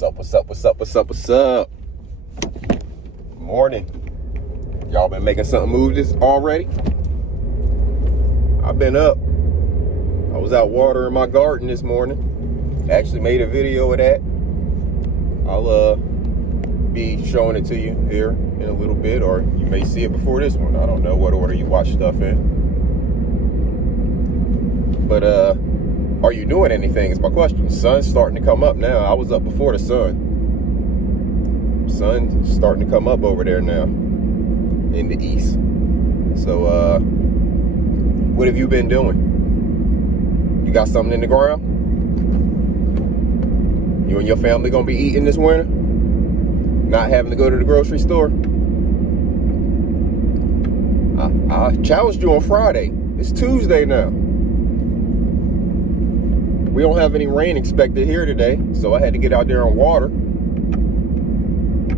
What's up? Morning. Y'all been making something move this already? I've been up. I was out watering my garden this morning. Actually made a video of that. I'll be showing it to you here in a little bit, or you may see it before this one. I don't know what order you watch stuff in. But are you doing anything is my question. The sun's starting to come up now. I was up before the sun. Sun's starting to come up over there now in the east. So what have you been doing? You got something in the ground? You and your family gonna be eating this winter? Not having to go to the grocery store? I challenged you on Friday. It's Tuesday now. We don't have any rain expected here today, so I had to get out there and water.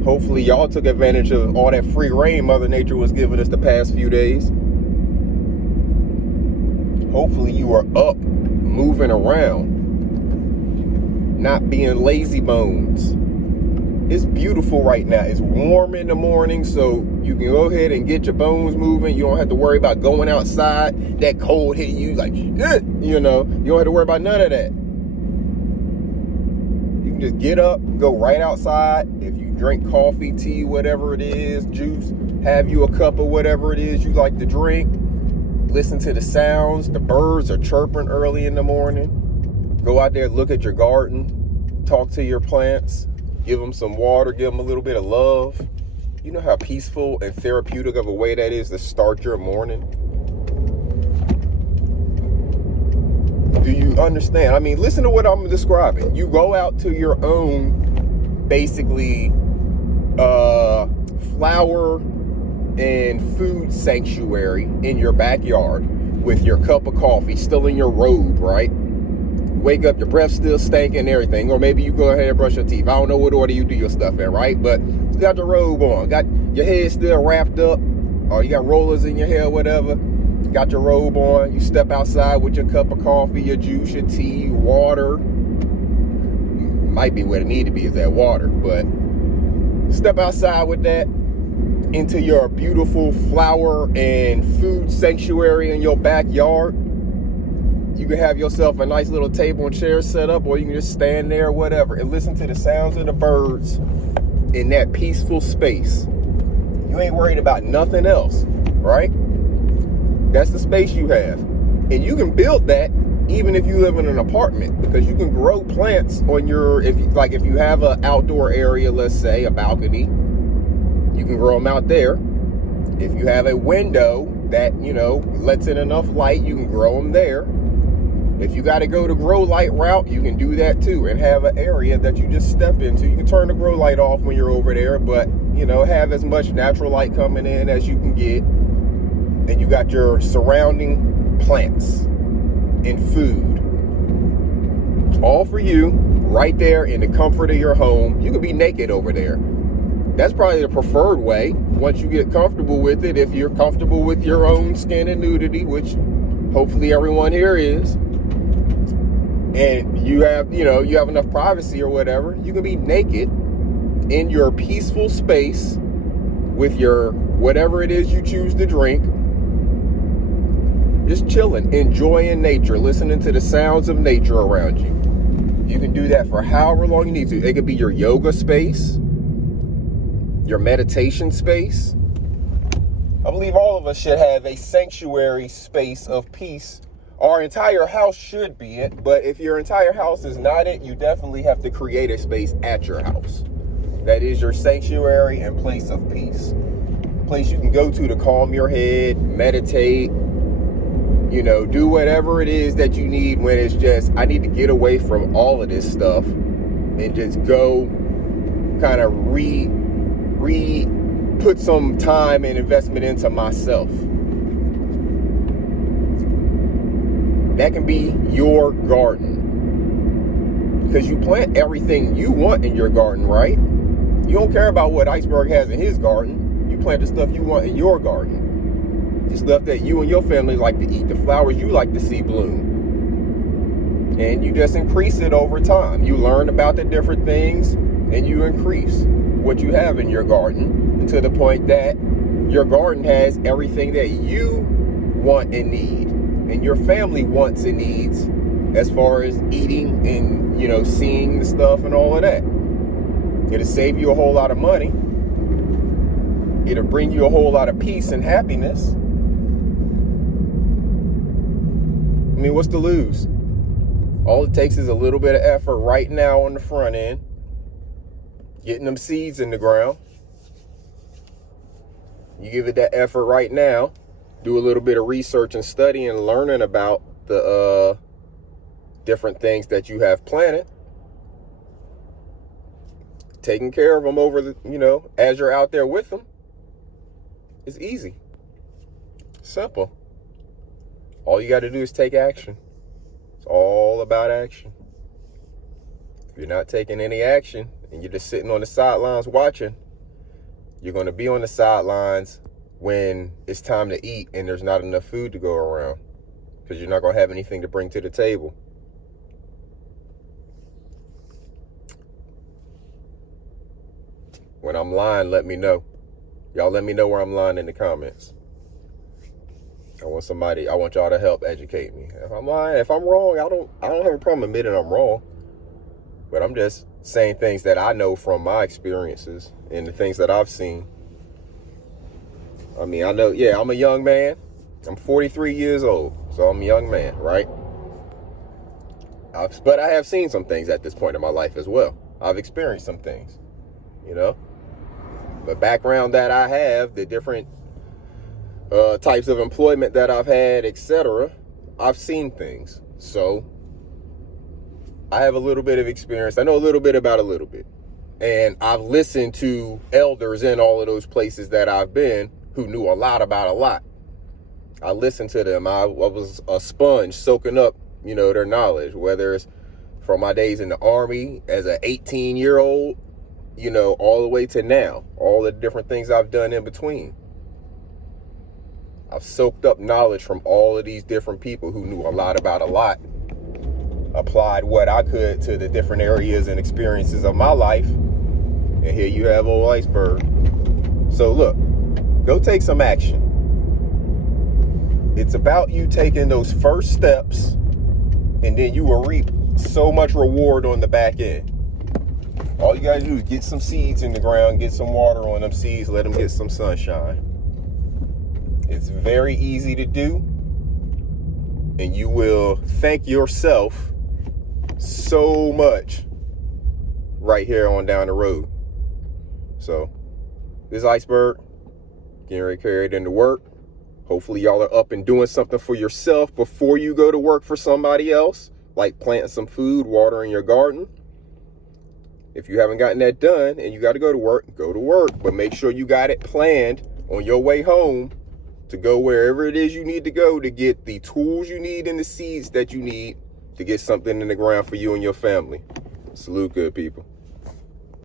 Hopefully y'all took advantage of all that free rain Mother Nature was giving us the past few days. Hopefully you are up, moving around, not being lazy bones. It's beautiful right now. It's warm in the morning, so you can go ahead and get your bones moving. You don't have to worry about going outside, that cold hitting you like, you don't have to worry about none of that. You can just get up, go right outside. If you drink coffee, tea, whatever it is, juice, have you a cup of whatever it is you like to drink. Listen to the sounds. The birds are chirping early in the morning. Go out there, look at your garden, talk to your plants. Give them some water, give them a little bit of love. You know how peaceful and therapeutic of a way that is to start your morning? Do you understand? I mean, listen to what I'm describing. You go out to your own, basically, flower and food sanctuary in your backyard with your cup of coffee, still in your robe, right? Wake up, your breath still stinking and everything, or maybe you go ahead and brush your teeth. I don't know what order you do your stuff in, right? But you got your robe on, got your head still wrapped up, or you got rollers in your hair, whatever. Got your robe on. You step outside with your cup of coffee, your juice, your tea, water. Might be where it need to be is that water, but step outside with that into your beautiful flower and food sanctuary in your backyard. You can have yourself a nice little table and chair set up, or you can just stand there or whatever and listen to the sounds of the birds in that peaceful space. You ain't worried about nothing else, right? That's the space you have. And you can build that even if you live in an apartment, because you can grow plants on your, if you have an outdoor area, let's say a balcony, you can grow them out there. If you have a window that, lets in enough light, you can grow them there. If you got to go the grow light route, you can do that too, and have an area that you just step into. You can turn the grow light off when you're over there, but, have as much natural light coming in as you can get. And you got your surrounding plants and food. All for you, right there in the comfort of your home. You can be naked over there. That's probably the preferred way, once you get comfortable with it. If you're comfortable with your own skin and nudity, which hopefully everyone here is, and you have enough privacy or whatever, you can be naked in your peaceful space with your whatever it is you choose to drink, just chilling, enjoying nature, listening to the sounds of nature around you. You can do that for however long you need to. It could be your yoga space, your meditation space. I believe all of us should have a sanctuary space of peace. Our entire house should be it, but if your entire house is not it, you definitely have to create a space at your house that is your sanctuary and place of peace. A place you can go to calm your head, meditate, do whatever it is that you need when it's just, I need to get away from all of this stuff and just go kind of put some time and investment into myself. That can be your garden, because you plant everything you want in your garden, right? You don't care about what Iceberg has in his garden. You plant the stuff you want in your garden, the stuff that you and your family like to eat, the flowers you like to see bloom. And you just increase it over time. You learn about the different things. and you increase what you have in your garden to the point that your garden has everything that you want and need, and your family wants and needs, as far as eating and, you know, seeing the stuff and all of that. It'll save you a whole lot of money. It'll bring you a whole lot of peace and happiness. I mean, what's to lose? All it takes is a little bit of effort right now on the front end, getting them seeds in the ground. You give it that effort right now, do a little bit of research and study and learning about the different things that you have planted, taking care of them over the, you know, as you're out there with them. It's easy, simple. All you got to do is take action. It's all about action. If you're not taking any action and you're just sitting on the sidelines watching, you're going to be on the sidelines when it's time to eat and there's not enough food to go around, because you're not going to have anything to bring to the table. When I'm lying, let me know. Y'all let me know where I'm lying in the comments. I want y'all to help educate me. If I'm lying, if I'm wrong, I don't have a problem admitting I'm wrong. But I'm just saying things that I know from my experiences and the things that I've seen. I mean, I know, yeah, I'm a young man. I'm 43 years old, so I'm a young man, right? But I have seen some things at this point in my life as well. I've experienced some things, you know? The background that I have, the different types of employment that I've had, etc., I've seen things. So I have a little bit of experience. I know a little bit about a little bit. And I've listened to elders in all of those places that I've been who knew a lot about a lot. I listened to them. I was a sponge soaking up, you know, their knowledge, whether it's from my days in the Army as an 18-year-old, you know, all the way to now, all the different things I've done in between. I've soaked up knowledge from all of these different people who knew a lot about a lot, applied what I could to the different areas and experiences of my life, and here you have old Iceberg. So look, go take some action. It's about you taking those first steps, and then you will reap so much reward on the back end. All you gotta do is get some seeds in the ground, get some water on them seeds, let them get some sunshine. It's very easy to do, and you will thank yourself so much right here on down the road. So, this is Iceberg, getting ready to carry it into work. Hopefully y'all are up and doing something for yourself before you go to work for somebody else, like planting some food, watering your garden. If you haven't gotten that done and you got to go to work, but make sure you got it planned on your way home to go wherever it is you need to go to get the tools you need and the seeds that you need to get something in the ground for you and your family. Salute, good people.